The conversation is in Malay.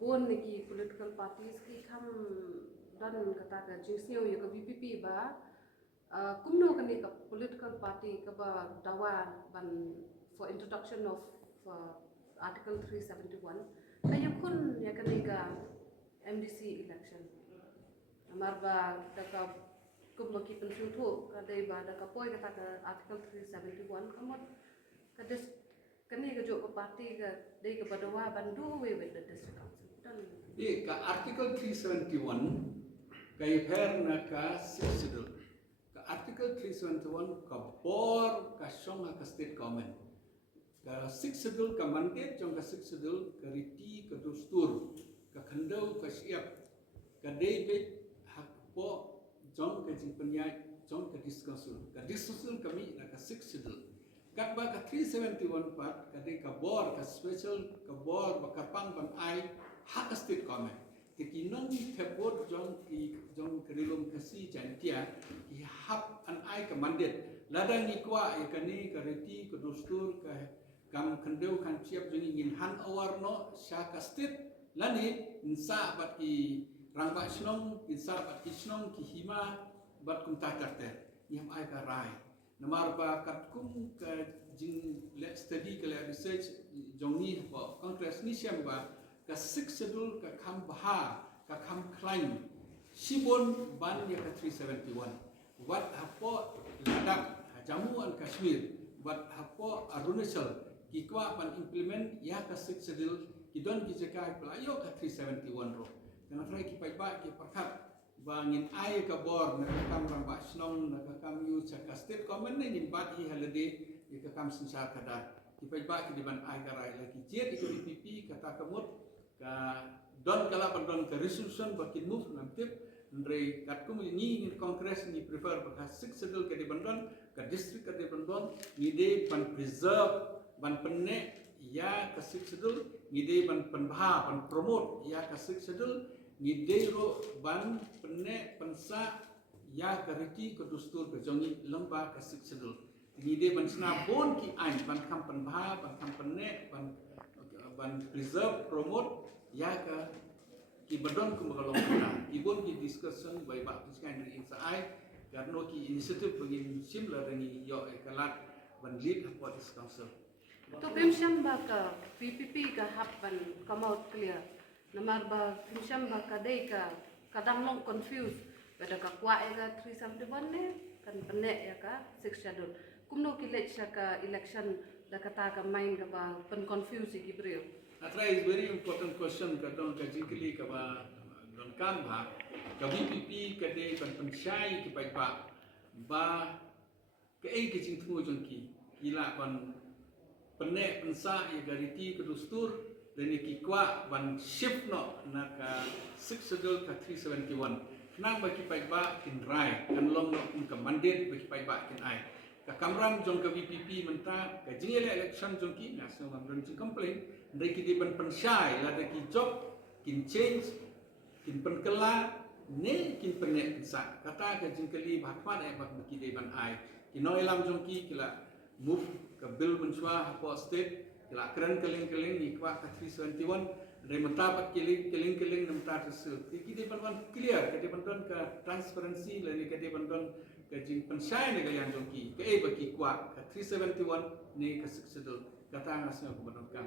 bon ki political parties ki kham dan kata ka jingsio ya ka VPP ba kumno kani ka political party ka ba dawa ban for introduction of article 371 kaya kun ya kani ka MDC election amar ba ka kumno ki pensiun tu ka dai ba da ka poi kata ka article 371 kamot ka kani ka jo ka party ka dei ka badawa bandu we with the district council ka article 371 kay per na ka schedule ka article 371 ka bor ka song ka state government ka schedule ka mandate jong ka schedule ka riti ka dustur ka khandau ka siap ka dei hak po jong ka jing penyai jong ka discussion kami na ka schedule kat ba ka 371 part kadai ka bor ka special ka bor ba kapang ban ai hak state government ki nong thepot jong kerilum kasi jantia ki hap an ai ka mandate ladang ni Kwah ya kani ka reti ka dustur ka kam khandeu kan siap jong ingin han awar no sha ka state lani insa bat ki rangba snong insa bat ki snong ki hima bat kum ta karte yam ai ka rai namar ba kat kum ka jing let study ka let research jong ni ba congress ni siam ba ka six schedule ka kham baha ka kham climb sibon ban ya ka 371 wat hapo Ladakh Jammu and Kashmir wat hapo Arunachal ki Kwah ban implement ya ka six schedule ki don ki jeka pelayo ka 371 ro kana try ki pai ba ki perkhat bangin ai ka bor na kam rang ba snong na kam yu cha ka state government ne nin bat hi holiday ye ka kam sinsa ka da ki pai ba ki diban ai ka rai la ki jet ki VPP kata kamut ka don kala don ka resolution ba ki move nam tip ndre kat kum ni congress ni prefer ba six schedule ka diban don ka district ka diban don ni de ban preserve ban penne ya ka six schedule ni de ban penbha ban promote ya ka six schedule ni deiro ban penne pensa ya kariti ke dustur ke jongi lemba ke schedule ni de ban sna bon ki ain ban kam penbha ban kam penne ban preserve promote ya ka ki badon ku magalong na ki bon ki discussion by ba diskan ri insa ai karno ki initiative begin similar ni yo ekalat ban lead for this council to pemsham ba ka VPP ka happen come out clear namar ba pemsham ba ka dei ka kadang long confused pada ka Kwah ka 371 ne kan penne ya ka 6 schedule kumno ki lech ka election da kata ka main ka ba pen confuse ki brio Atra is very important question kadang ka jingkli ka ba don kan ba ka VPP ka dei ban Shai ki pai ba ka ai ki jing thu jong ki ila ban penne pensa ya gariti ke dustur dan ki Kwah ban shift no na ka 6 schedule ka 371 nang bagi pai ba kin rai kan long no ka mandate bagi pai ba kin ai ka kamram jong ka VPP menta ka jingele election jong ki national amran jing complain ndai ki di ban Shai la da ki job kin change kin penkela ne kin penne sa kata ka jingkeli bhatman ai bak ki di ban ai ki no elam jong ki kila move ka bill menswa po state kila keren keling ni Kwah ka 371 dari mentapat keling nemta tersul ki di ban clear ke di ban ka transparency la ni ke di ban ka jing pensai ne ga yang jong ki ke bagi Kwah ka 371 ni ka 6 kata ngasnya ko ban ka